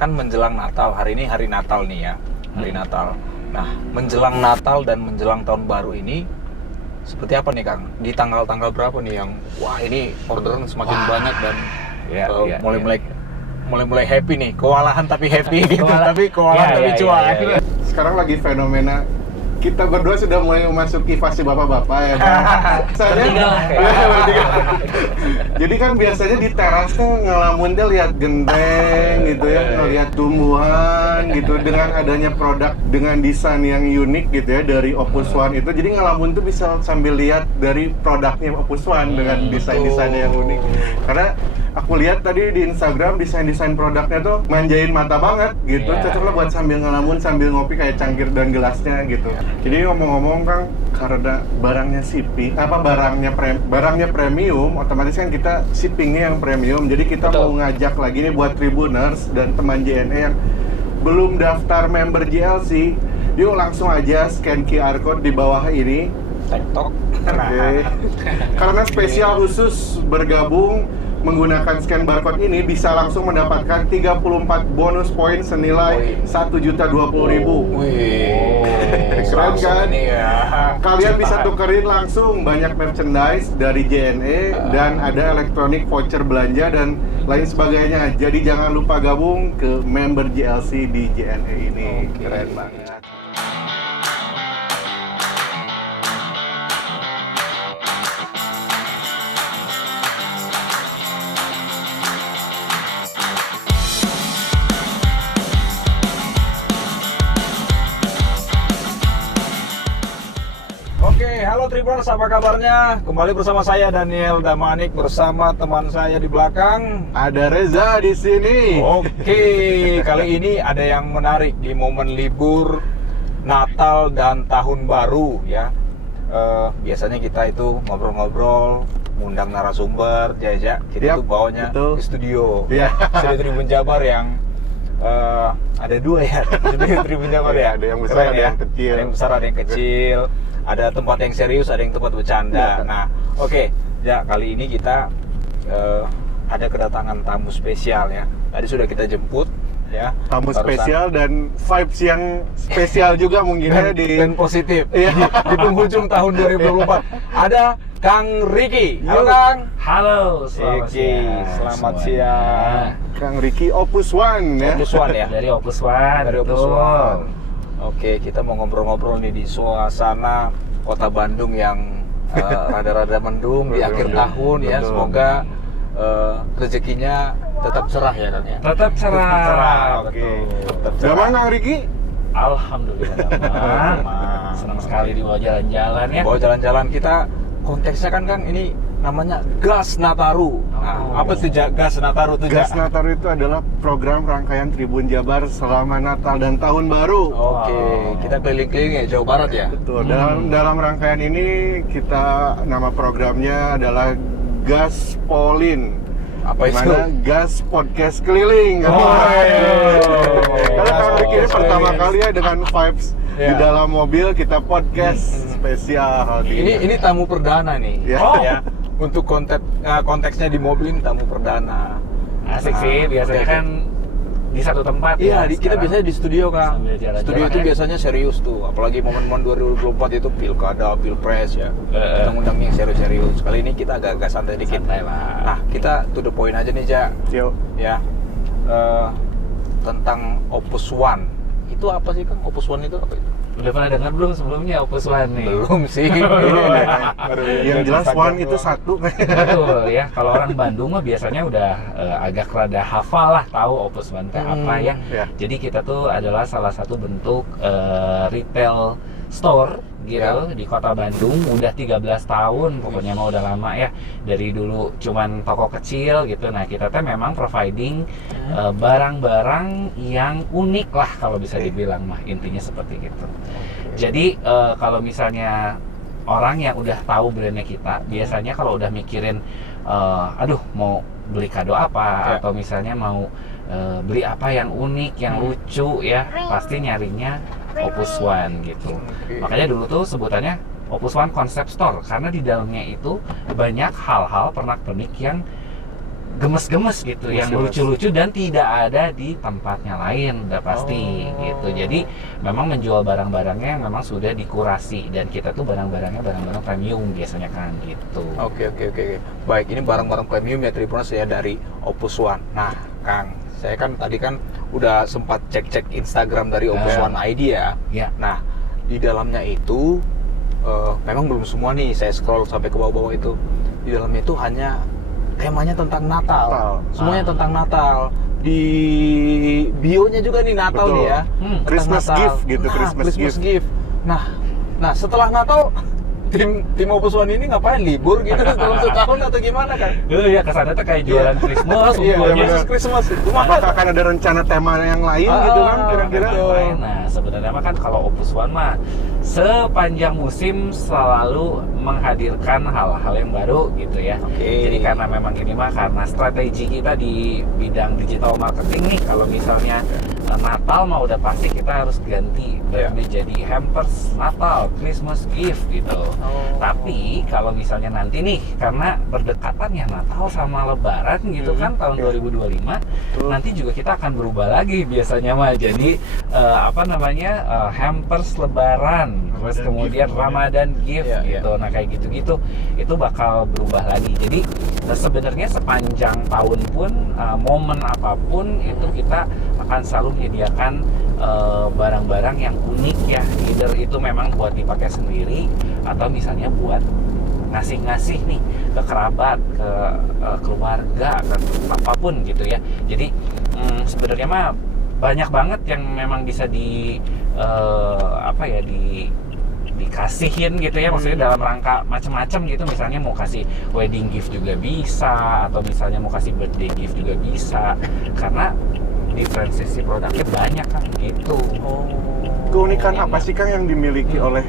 kan menjelang Natal, hari ini hari Natal nih ya, hari Natal. Nah, menjelang Natal dan menjelang tahun baru ini seperti apa nih Kang? Di tanggal-tanggal berapa nih yang wah ini orderan semakin banyak dan mulai happy nih, kewalahan tapi happy gitu, tapi kewalahan tapi cuan. Sekarang lagi fenomena kita berdua sudah mulai memasuki fase bapak-bapak ya kan? Jadi kan biasanya di teras tuh ngelamun dia lihat genteng gitu ya, ngelihat tumbuhan gitu, dengan adanya produk dengan desain yang unik gitu ya dari Opus One itu, jadi ngelamun tuh bisa sambil lihat dari produknya Opus One dengan desain-desainnya yang unik. Karena aku lihat tadi di Instagram desain-desain produknya tuh manjain mata banget gitu, cocok lah buat sambil ngelamun sambil ngopi kayak cangkir dan gelasnya gitu. Jadi ngomong-ngomong Kang, karena barangnya shipping, barangnya premium, otomatis kan kita shippingnya yang premium. Jadi kita mau ngajak lagi nih buat Tribuners dan teman JNE yang belum daftar member JLC, yuk langsung aja scan QR code di bawah ini. TikTok. Karena spesial khusus bergabung menggunakan scan barcode ini bisa langsung mendapatkan 34 bonus poin senilai 1.020.000. Keren kan? Kalian bisa tukerin langsung banyak merchandise dari JNE dan ada elektronik voucher belanja dan lain sebagainya. Jadi jangan lupa gabung ke member JLC di JNE ini. Keren banget. Halo Tribuners, apa kabarnya? Kembali bersama saya Daniel Damanik bersama teman saya di belakang. Ada Reza di sini. Oke, kali ini ada yang menarik di momen libur Natal dan Tahun Baru ya. Biasanya kita itu ngobrol-ngobrol, ngundang narasumber, kita tuh bawanya ke studio. Studio Tribun Jabar yang ada dua ya, studio Tribun Jabar ya. Ada yang besar, ada yang kecil. Ada yang besar, ada yang kecil. Ada tempat yang serius, ada yang tempat bercanda. Nah, oke. Ya, kali ini kita ada kedatangan tamu spesial ya. Tadi sudah kita jemput ya. Tamu spesial dan vibes yang spesial juga mungkin dan positif. Di penghujung tahun 2024. Ada Kang Ricky. Halo Kang. Halo, selamat siang. Kang Ricky Opus One ya. Opus One ya. Dari Opus One. Dari Opus One. Oke, kita mau ngobrol-ngobrol nih di suasana Kota Bandung yang rada-rada mendung di akhir tahun ya. Semoga rezekinya tetap cerah ya kan ya. Tetap cerah. Betul. Tetap cerah. Gimana Kang Ricky? Alhamdulillah aman. Senang sekali dibawa jalan-jalan ya. Bawa jalan-jalan, kita konteksnya kan Kang ini namanya Gas Nataru. Nah, apa tuh Gas Nataru tuh? Gas Nataru itu adalah program rangkaian Tribun Jabar selama Natal dan Tahun Baru. Oke, kita keliling-keliling ya Jawa Barat ya. Betul. Dalam rangkaian ini kita nama programnya adalah Gas Polin. Apa itu? Dimana Gas Podcast Keliling. Karena Kang Ricky ini pertama kali ya dengan vibes di dalam mobil kita podcast spesial. Ini tamu perdana nih. Ya. Untuk konteksnya di mobil ini tamu perdana. Asik sih, biasanya kan di satu tempat. Iya, kita biasanya di studio Kang. Studio itu biasanya serius tuh, apalagi momen-momen 2024 itu pilkada, pilpres ya. Kita ngundang yang serius-serius. Kali ini kita agak santai dikit. Santai lah. Nah, kita to the point aja nih, Ja. Yuk. Ya. Tentang Opus One. Itu apa sih Kang? Opus One itu apa itu? Udah pernah dengar belum sebelumnya Opus One nih? Belum sih. Yang jelas One itu satu. Betul ya. Kalau orang Bandung mah biasanya udah agak rada hafal lah, tahu Opus One itu apa ya. Jadi kita tuh adalah salah satu bentuk retail store gitu di Kota Bandung. Udah 13 tahun pokoknya mah udah lama ya. Dari dulu cuman toko kecil gitu. Nah, kita tuh memang providing barang-barang yang unik lah kalau bisa dibilang mah, intinya seperti itu. Jadi kalau misalnya orang yang udah tahu brandnya kita, biasanya kalau udah mikirin aduh mau beli kado apa atau misalnya mau beli apa yang unik, yang lucu ya, pasti nyarinya Opus One gitu. Makanya dulu tuh sebutannya Opus One Concept Store, karena di dalamnya itu banyak hal-hal pernak-pernik yang gemes-gemes gitu, yang Gemes-gemes. lucu-lucu dan tidak ada di tempatnya lain, udah pasti gitu. Jadi memang menjual barang-barangnya memang sudah dikurasi, dan kita tuh barang-barangnya barang-barang premium biasanya kan gitu. Oke. Baik, ini barang-barang premium ya Tribuners ya dari Opus One. Nah, Kang, saya kan tadi kan udah sempat cek-cek Instagram dari Opus One ID ya. Ya. Nah, di dalamnya itu memang belum semua nih, saya scroll sampai ke bawah-bawah itu. Di dalamnya itu hanya temanya tentang Natal. Semuanya tentang Natal. Di bio-nya juga nih Natal Betul. nih ya. Tentang Christmas Natal. gift gitu, Nah, Christmas gift. Nah, setelah Natal tim Opus One ini ngapain, libur gitu dalam setahun atau gimana kan? Ya kesana tuh kayak jualan Christmas, Iya, bukunya. Christmas. Apakah akan ada rencana tema yang lain gitu kan kira-kira? betul. Nah, sebenarnya mah kan kalau Opus One mah sepanjang musim selalu menghadirkan hal-hal yang baru gitu ya. Oke. Jadi karena memang ini mah karena strategi kita di bidang digital marketing nih, kalau misalnya Natal mah udah pasti kita harus ganti jadi hampers Natal, Christmas gift gitu. Tapi kalau misalnya nanti nih, karena berdekatan ya Natal sama Lebaran gitu kan tahun 2025, nanti juga kita akan berubah lagi biasanya mah jadi hampers Lebaran, terus kemudian Ramadan gift gitu. Nah kayak gitu-gitu itu bakal berubah lagi. Jadi sebenarnya sepanjang tahun pun momen apapun itu kita akan selalu menyediakan barang-barang yang unik ya, either itu memang buat dipakai sendiri atau misalnya buat ngasih-ngasih nih ke kerabat, ke keluarga, ke apapun gitu ya. Jadi sebenarnya mah banyak banget yang memang bisa dikasihin gitu ya, maksudnya dalam rangka macam-macam gitu. Misalnya mau kasih wedding gift juga bisa, atau misalnya mau kasih birthday gift juga bisa, karena diferensiasi produknya banyak kan gitu. Keunikan apa sih Kang yang dimiliki oleh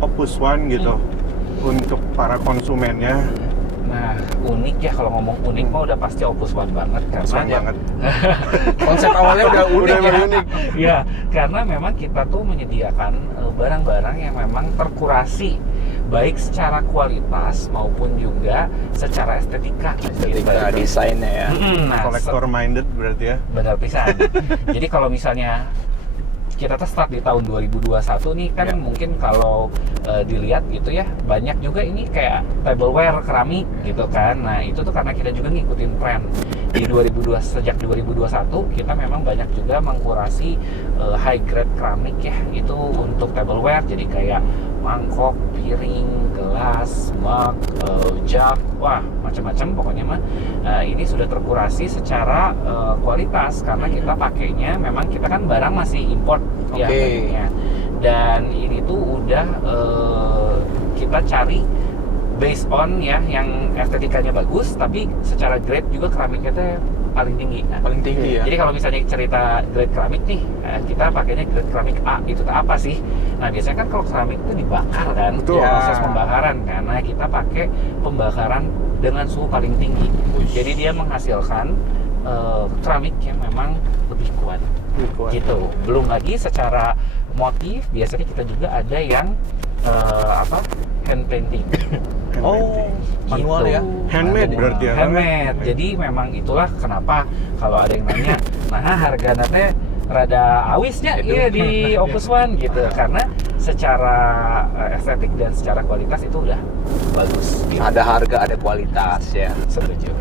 Opus One gitu untuk para konsumennya? Nah, unik ya, kalau ngomong unik mah udah pasti Opus One banget, karena Banget. Konsep awalnya udah unik ya. unik. ya, karena memang kita tuh menyediakan barang-barang yang memang terkurasi baik secara kualitas maupun juga secara estetika. Estetika, desainnya ya. Nah, Collector minded berarti ya. benar pisan. Jadi kalau misalnya kita tuh start di tahun 2021 nih kan, mungkin kalau dilihat gitu ya, banyak juga ini kayak tableware keramik gitu kan. Nah itu tuh karena kita juga ngikutin tren di sejak 2021 kita memang banyak juga mengkurasi high grade keramik ya, itu untuk tableware. Jadi kayak mangkok, piring, gelas, mug, jug, wah macam-macam pokoknya mah. Ini sudah terkurasi secara kualitas karena kita pakainya memang kita kan barang masih import ya pakainya. Dan ini tuh udah kita cari based on ya yang estetikanya bagus, tapi secara grade juga keramiknya tuh paling tinggi. Nah, Paling tinggi ya. jadi kalau misalnya cerita grade keramik nih, kita pakainya grade keramik A. Itu tuh apa sih? Nah biasanya kan kalau keramik itu dibakar kan, Betul. proses pembakaran. Karena kita pakai pembakaran dengan suhu paling tinggi. Jadi dia menghasilkan keramik yang memang lebih kuat. Gitu. Belum lagi secara motif, biasanya kita juga ada yang hand painting. Manual ya. Handmade berarti ya. Handmade. Jadi memang itulah kenapa kalau ada yang nanya, nah harganya teh rada awisnya iya di Opus One gitu, karena secara estetik dan secara kualitas itu udah bagus gitu. Ada harga, ada kualitas ya. Setuju.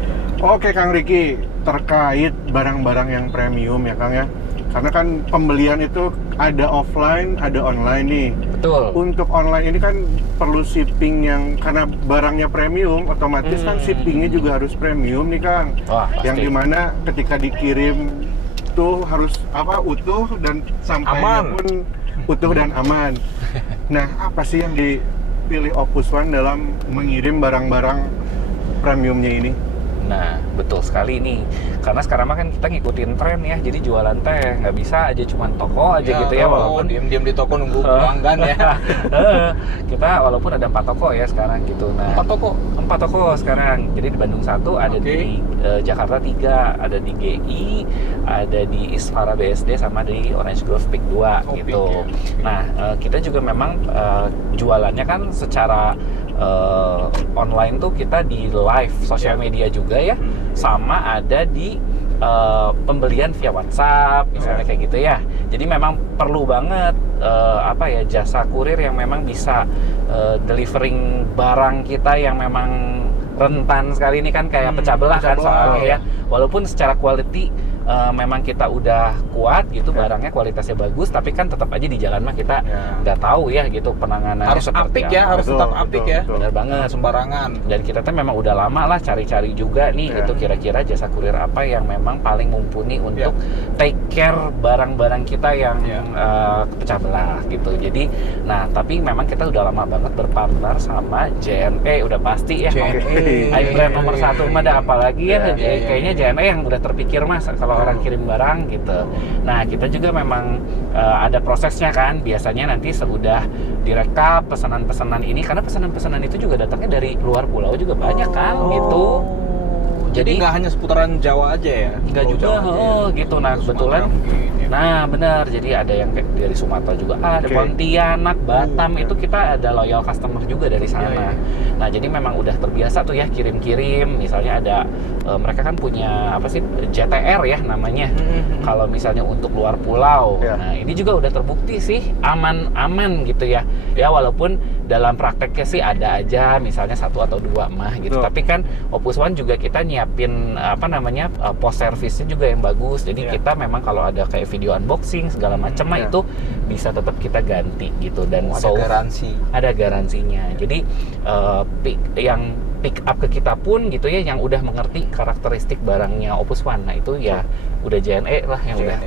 Oke Kang Riki, terkait barang-barang yang premium ya Kang ya. Karena kan pembelian itu ada offline, ada online nih. Betul. Untuk online ini kan perlu shipping yang, karena barangnya premium, otomatis kan shippingnya juga harus premium nih Kang. Wah, pasti. Yang dimana ketika dikirim tuh harus utuh dan sampainya Aman. pun utuh dan aman. Nah, apa sih yang dipilih Opus One dalam mengirim barang-barang premiumnya ini? Nah, betul sekali nih. Karena sekarang mah kan kita ngikutin tren ya. Jadi jualan teh nggak bisa aja cuman toko aja gitu ya, walaupun diam-diam di toko nunggu pelanggan ya. Kita walaupun ada 4 toko ya sekarang gitu. Nah, 4 toko. 4 toko sekarang. Jadi di Bandung 1, ada di Jakarta 3, ada di GI, ada di Isfara BSD, sama di Orange Grove Peak 2 gitu. Nah, kita juga memang jualannya kan secara online tuh kita di live sosial media juga ya, sama ada di pembelian via WhatsApp misalnya kayak gitu ya. Jadi memang perlu banget jasa kurir yang memang bisa delivering barang kita yang memang rentan sekali. Ini kan kayak pecah belah kan soalnya ya. Walaupun secara quality memang kita udah kuat gitu, barangnya kualitasnya bagus, tapi kan tetap aja di jalan mah kita nggak tahu ya gitu penanganannya harus seperti apik ya, harus tetap apik ya. Benar banget, sembarangan. Dan kita tuh memang udah lama lah cari-cari juga nih gitu kira-kira jasa kurir apa yang memang paling mumpuni untuk take care barang-barang kita yang pecah belah gitu. Jadi tapi memang kita udah lama banget berpartner sama JNE, udah pasti ya. Brand nomor 1 mah ada apalagi ya, kayaknya JNE yang udah terpikir mas kalau orang kirim barang gitu. Nah kita juga memang ada prosesnya kan, biasanya nanti sudah direkap pesanan-pesanan ini, karena pesanan-pesanan itu juga datangnya dari luar pulau juga banyak kan gitu. Jadi nggak hanya seputaran Jawa aja ya? Nggak juga, gitu. Nah kebetulan, nah benar, jadi ada yang dari Sumatera juga, ada Pontianak, Batam, itu kita ada loyal customer juga dari sana. Nah jadi memang udah terbiasa tuh ya kirim-kirim, misalnya ada mereka kan punya apa sih, JTR ya namanya, kalau misalnya untuk luar pulau. Nah ini juga udah terbukti sih aman-aman gitu ya. Ya walaupun dalam prakteknya sih ada aja misalnya 1 atau 2 mah gitu. Tapi kan Opus One juga kita nyiapin post service-nya juga yang bagus. Jadi kita memang kalau ada kayak video unboxing segala macam mah itu bisa tetap kita ganti gitu, dan ada garansi. Ada garansinya. Jadi yang pick up ke kita pun gitu ya, yang udah mengerti karakteristik barangnya Opus One. Nah itu ya udah JNE lah yang udah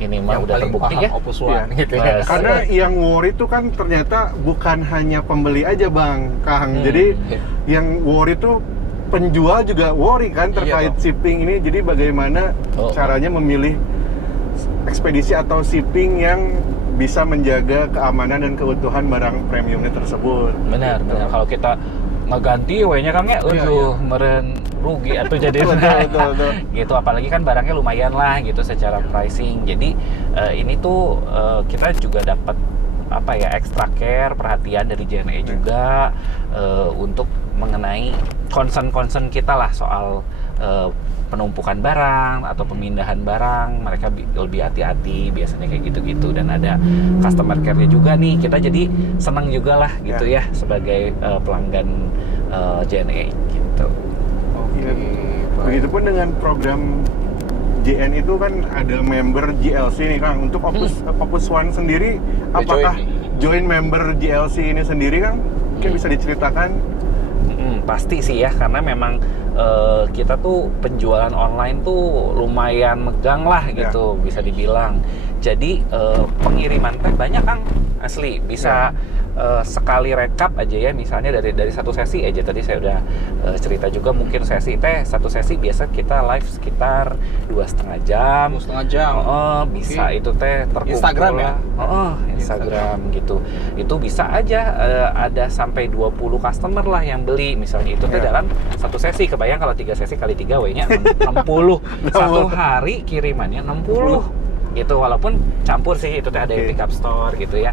ini mah udah terbukti ya Opus One gitu ya. Karena yang worry itu kan ternyata bukan hanya pembeli aja Bang Kang. Jadi yang worry itu penjual juga worry kan terkait shipping ini. Jadi bagaimana caranya memilih ekspedisi atau shipping yang bisa menjaga keamanan dan keutuhan barang premiumnya tersebut. Benar. Kalau kita ngeganti we-nya Kang ya, meren rugi atau jadi betul. gitu, apalagi kan barangnya lumayan lah gitu secara pricing. Jadi ini tuh kita juga dapat extra care, perhatian dari JNE juga untuk mengenai concern kita lah soal penumpukan barang atau pemindahan barang. Mereka lebih hati-hati biasanya kayak gitu-gitu, dan ada customer care-nya juga nih. Kita jadi senang juga lah gitu ya sebagai pelanggan JNE gitu. Begitupun dengan program JN itu kan ada member GLC nih Kang. Untuk Opus One sendiri, apakah join member GLC ini sendiri Kang? Mungkin bisa diceritakan? Pasti sih ya, karena memang kita tuh penjualan online tuh lumayan megang lah gitu, bisa dibilang. Jadi pengiriman teh banyak Kang, asli bisa sekali rekap aja ya, misalnya dari satu sesi aja. Tadi saya udah cerita juga, mungkin satu sesi biasa kita live sekitar 2,5 jam. Bisa itu teh terkumpul Instagram ya? Instagram gitu. Itu bisa aja ada sampai 20 customer lah yang beli misalnya itu teh dalam satu sesi. Kebayang kalau 3 sesi kali 3 W-nya 60. Satu hari kirimannya 60 gitu, walaupun campur sih itu teh, ada yang pick up store gitu ya.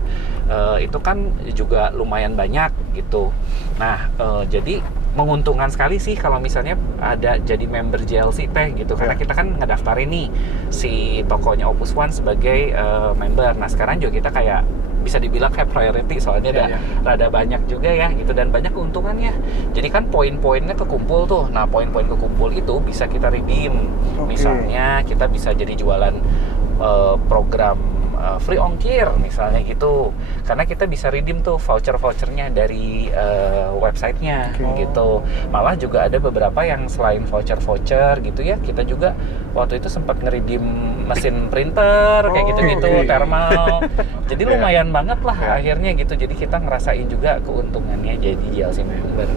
Itu kan juga lumayan banyak gitu. Nah jadi menguntungkan sekali sih kalau misalnya ada jadi member JLC teh gitu, karena kita kan ngedaftarin nih si tokonya Opus One sebagai member. Nah sekarang juga kita kayak bisa dibilang kayak priority, soalnya rada banyak juga ya gitu, dan banyak keuntungannya. Jadi kan poin-poinnya kekumpul tuh. Nah poin-poin kekumpul itu bisa kita redeem. Misalnya kita bisa jadi jualan program free ongkir misalnya gitu, karena kita bisa redeem tuh voucher-vouchernya dari websitenya gitu. Malah juga ada beberapa yang selain voucher gitu ya, kita juga waktu itu sempat nge-redeem mesin printer kayak gitu-gitu, thermal. Jadi lumayan banget lah akhirnya gitu. Jadi kita ngerasain juga keuntungannya jadi JLC member.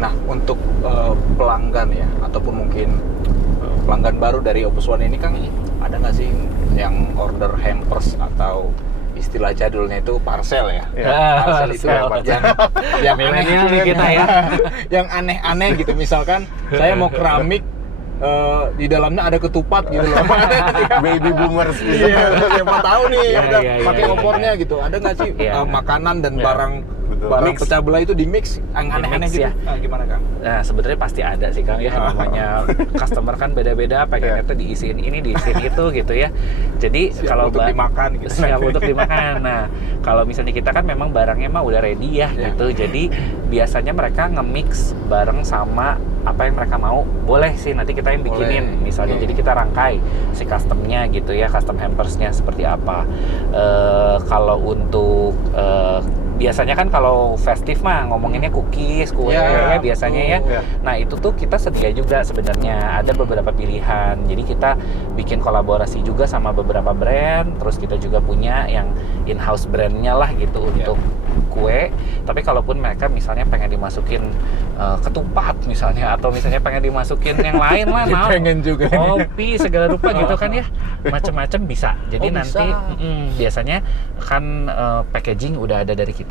Nah untuk pelanggan ya, ataupun mungkin pelanggan baru dari Opus One ini Kang, ada nggak sih yang order hampers atau istilah jadulnya itu parcel ya? Parcel itu yang milenial kita ya. Yang aneh-aneh gitu, misalkan saya mau keramik di dalamnya ada ketupat gitu loh. Baby boomers siapa tahu nih pakai opornya gitu. Ada nggak sih makanan dan barang betul. Barang Mix. pecah belah itu di mix, yang Di aneh-aneh mix, gitu. ya. Nah, gimana Kang? Nah, sebenarnya pasti ada sih Kang ya, namanya customer kan beda-beda, pengennya tuh diisiin ini, diisiin itu gitu ya. Jadi Siap kalau untuk dimakan gitu. siap untuk dimakan. Nah, kalau misalnya kita kan memang barangnya mah udah ready ya Ya. gitu. Jadi biasanya mereka nge-mix bareng sama apa yang mereka mau. Boleh sih nanti kita yang bikinin Boleh. misalnya. Oke. Jadi kita rangkai si customnya gitu ya, custom hampersnya seperti apa. Kalau untuk biasanya kan kalau festif mah ngomonginnya cookies, kue Ya, ya biasanya ya. Ya. Nah itu tuh kita sedia juga sebenarnya, ada beberapa pilihan. Jadi kita bikin kolaborasi juga sama beberapa brand. Terus kita juga punya yang in-house brandnya lah gitu untuk kue. Tapi kalaupun mereka misalnya pengen dimasukin ketupat misalnya, atau misalnya pengen dimasukin yang lain lah, naon, Pengen juga. kopi segala rupa gitu kan ya, macam-macam bisa. Jadi Oh, nanti bisa. biasanya kan packaging udah ada dari kita.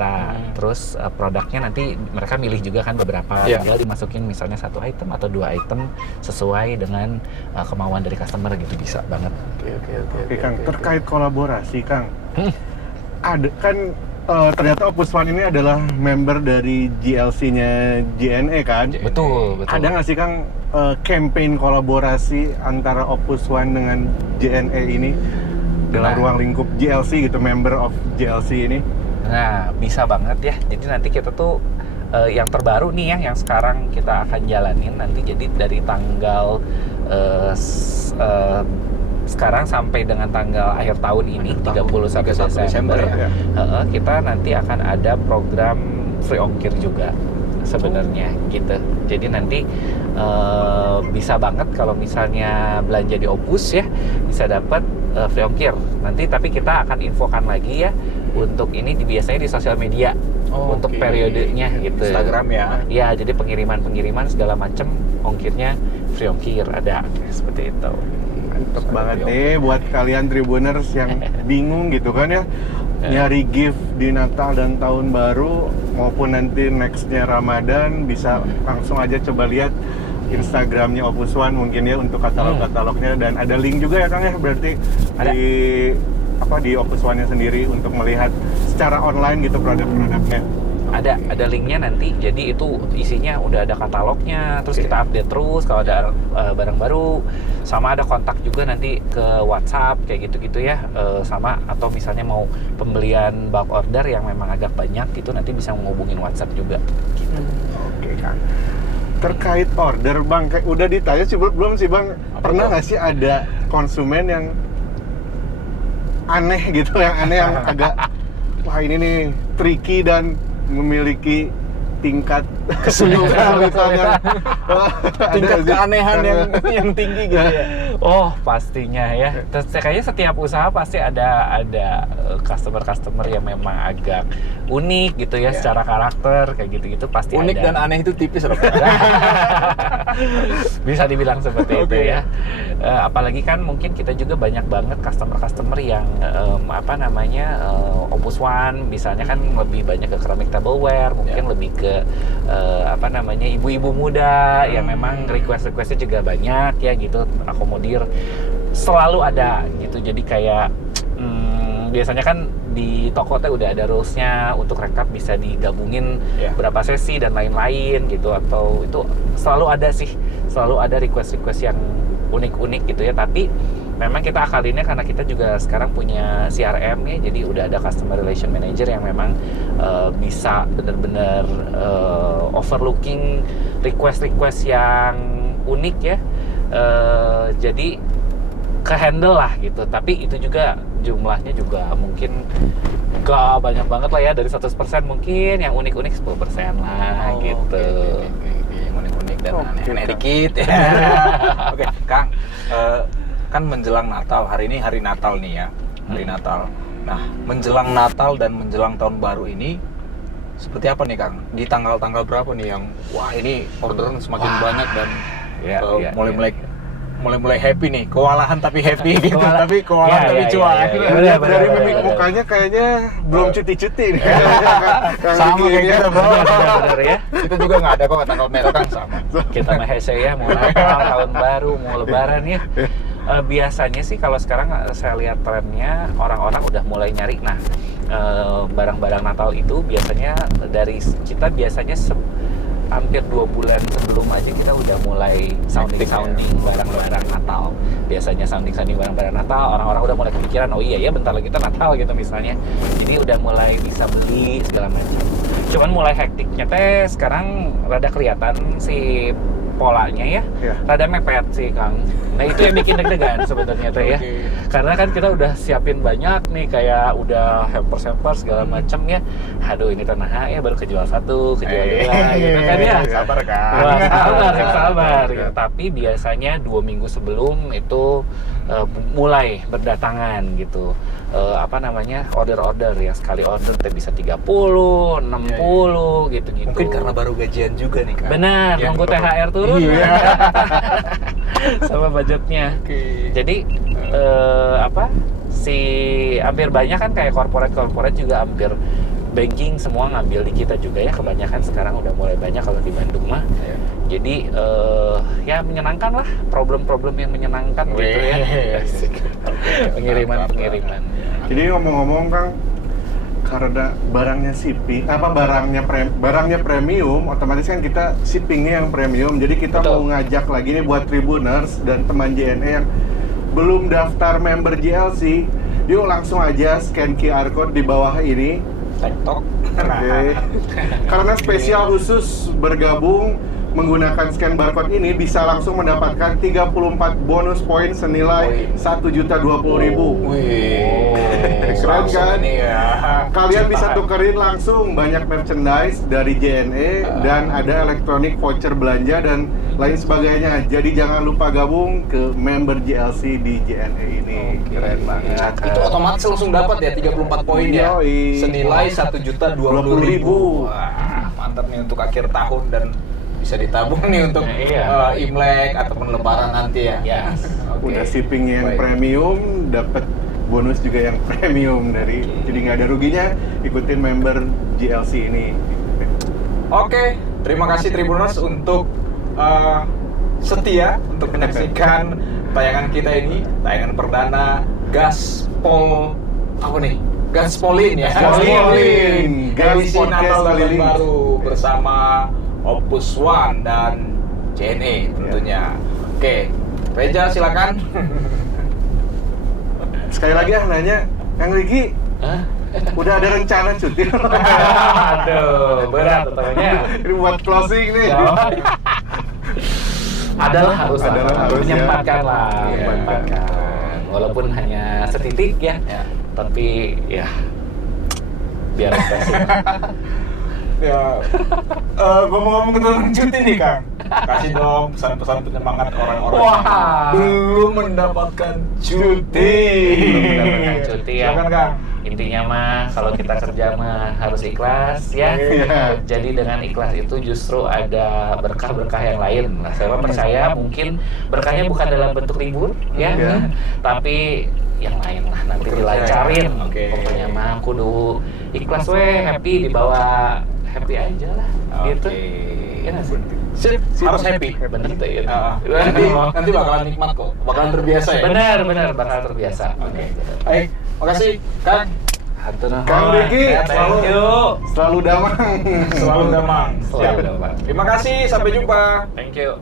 Terus produknya nanti mereka milih juga kan beberapa, Iya. tinggal dimasukin misalnya 1 item atau 2 item sesuai dengan kemauan dari customer gitu, bisa banget. Oke Kang, terkait kolaborasi Kang, Hmm. ada kan ternyata Opus One ini adalah member dari GLC-nya JNE kan? Betul. Ada nggak sih Kang campaign kolaborasi antara Opus One dengan JNE ini dalam Nah. ruang lingkup GLC gitu, member of GLC ini? Nah, bisa banget ya. Jadi nanti kita tuh yang terbaru nih ya, yang sekarang kita akan jalanin nanti. Jadi dari tanggal sekarang sampai dengan tanggal akhir tahun ini, 31 Desember ya. kita nanti akan ada program free ongkir juga sebenarnya gitu. Jadi nanti bisa banget kalau misalnya belanja di Opus ya, bisa dapat free ongkir nanti. Tapi kita akan infokan lagi ya untuk ini biasanya di sosial media untuk Oke. periodenya gitu. Instagram ya. Ya, jadi pengiriman segala macam ongkirnya free ongkir ada seperti itu. Mantep banget nih buat kalian Tribuners yang bingung gitu kan ya, nyari gift di Natal dan Tahun Baru maupun nanti nextnya Ramadan, bisa langsung aja coba lihat Instagramnya Opus One mungkin ya untuk katalog-katalognya, dan ada link juga ya Kang ya, berarti Ada. di Opus One-nya sendiri untuk melihat secara online gitu produk-produknya. Ada linknya nanti, jadi itu isinya udah ada katalognya, terus kita update terus kalau ada barang baru, sama ada kontak juga nanti ke WhatsApp kayak gitu-gitu ya, sama atau misalnya mau pembelian bulk order yang memang agak banyak gitu, nanti bisa menghubungin WhatsApp juga gitu. Oke Kang. Terkait order Bang, kayak udah ditanya sih belum sih Bang, pernah nggak sih ada konsumen yang aneh gitu, yang agak wah ini nih tricky dan memiliki tingkat kesulitan misalnya. Tingkat keanehan yang tinggi gitu ya. Oh pastinya ya. Terus kayaknya setiap usaha pasti ada customer yang memang agak unik gitu ya, secara karakter kayak gitu-gitu pasti Unik ada. dan aneh itu tipis loh. Bisa dibilang seperti itu Oke. ya. Apalagi kan mungkin kita juga banyak banget customer yang Opus One misalnya kan lebih banyak ke keramik tableware, mungkin lebih ke ibu-ibu muda yang memang requestnya juga banyak ya gitu, akomodir selalu ada gitu. Jadi kayak biasanya kan di toko teh udah ada rulesnya untuk rekap bisa digabungin berapa sesi dan lain-lain gitu, atau itu selalu ada request yang unik-unik gitu ya. Tapi memang kita akalinnya karena kita juga sekarang punya CRM ya, jadi udah ada customer relation manager yang memang bisa benar-benar overlooking request yang unik ya, jadi ke-handle lah gitu. Tapi itu juga jumlahnya juga mungkin gak banyak banget lah ya, dari 100% mungkin yang unik-unik 10% lah gitu. Yang unik-unik dan Oke, aneh-aneh Kang. dikit ya. Oke, Kang, kan menjelang Natal, hari ini hari Natal nih ya, hari Natal. Nah, menjelang Natal dan menjelang Tahun Baru ini seperti apa nih Kang? Di tanggal-tanggal berapa nih yang wah ini orderan semakin banyak dan mulai happy nih, kewalahan tapi happy gitu, tapi kewalahan tapi cuan. Lihat dari mimik mukanya kayaknya belum cuti-cuti nih. Sama kayak kita bro. Benar ya. Kita juga nggak ada kok tanggal merah kan sama. Kita mah hese ya, mau Natal, Tahun Baru, mau Lebaran ya. Biasanya sih kalau sekarang saya lihat trennya orang-orang udah mulai nyari. Nah, barang-barang Natal itu biasanya dari kita biasanya hampir 2 bulan sebelum aja kita udah mulai sounding barang-barang Natal. Biasanya sounding barang-barang Natal, orang-orang udah mulai kepikiran, oh iya ya bentar lagi kita Natal gitu misalnya. Jadi udah mulai bisa beli segala macam. Cuman mulai hektiknya teh sekarang rada kelihatan si polanya ya, rada mepet sih Kang. Nah itu yang bikin deg-degan sebenarnya teh ya. Karena kan kita udah siapin banyak nih, kayak udah hampers segala macam ya. Aduh ini tanah ya baru kejual 1, kejual 2 gitu kan ya. Sabar kan. Wah, sabar. Ya. Tapi biasanya 2 minggu sebelum itu mulai berdatangan gitu. Order-order ya, sekali order teh bisa 30, 60 gitu-gitu. Mungkin karena baru gajian juga nih kan. Benar, nunggu THR turun. Iya. Sama budgetnya. Jadi hampir banyak kan kayak corporate juga hampir banking semua ngambil di kita juga ya, kebanyakan sekarang udah mulai banyak kalau di Bandung mah. Jadi ya menyenangkan lah, problem-problem yang menyenangkan gitu ya. Pengiriman. Jadi ngomong-ngomong Kang, karena barangnya barangnya premium, otomatis kan kita shippingnya yang premium. Jadi kita mau ngajak lagi nih buat Tribuners dan teman JNE yang belum daftar member JLC, yuk langsung aja scan QR code di bawah ini. TikTok. Oke. Karena spesial khusus bergabung menggunakan scan barcode ini bisa langsung mendapatkan 34 bonus poin senilai 1.020.000. Keren kan? Ya. Kalian bisa tukerin langsung banyak merchandise dari JNE dan ada elektronik voucher belanja dan lain sebagainya. Jadi jangan lupa gabung ke member JLC di JNE ini. Keren banget. Itu otomatis langsung dapat ya 34 poin ya. Senilai 1.020.000. Wah, mantap nih untuk akhir tahun dan bisa ditabung nih untuk Imlek ataupun Lebaran nanti ya. Udah shipping yang premium, dapat bonus juga yang premium dari. Jadi nggak ada ruginya ikutin member JLC ini. Oke, terima kasih Tribuners untuk setia untuk menyaksikan tayangan kita ini, tayangan perdana Gaspol Gaspolin ya. Gaspolin, Edisi Podcast Natal Tahun Keliling. Baru bersama Opus One dan JNE tentunya. Oke, Reja silakan. Sekali lagi nanya, Kang Riki, udah ada rencana cuti? Aduh, berat tentunya. Ini buat closing nih. Harus menyempatkan ya. lah, menyempatkan. Walaupun hanya setitik ya, tapi ya biar ekspresif. Ya, ngomong-ngomong tentang cuti nih Kang, kasih dong pesan-pesan penyemangat orang-orang yang belum mendapatkan cuti. Ya. Silakan Kang. Intinya mah kalau kita kerja mah harus ikhlas ya. Jadi dengan ikhlas itu justru ada berkah-berkah yang lain. Nah, saya percaya mungkin berkahnya bukan dalam bentuk libur ya, tapi yang lain lah nanti dilancarin. Pokoknya mah kudu ikhlas happy dibawa happy aja lah gitu. Ya nggak sih? Sip, harus happy. Bener tuh ya. Nanti bakalan nikmat kok, bakalan terbiasa ya. Benar bakal terbiasa. Baik, makasih Kang. Kang Riki, Selalu selalu damang. Selalu damang. Selalu damang. Terima kasih, sampai jumpa. Thank you.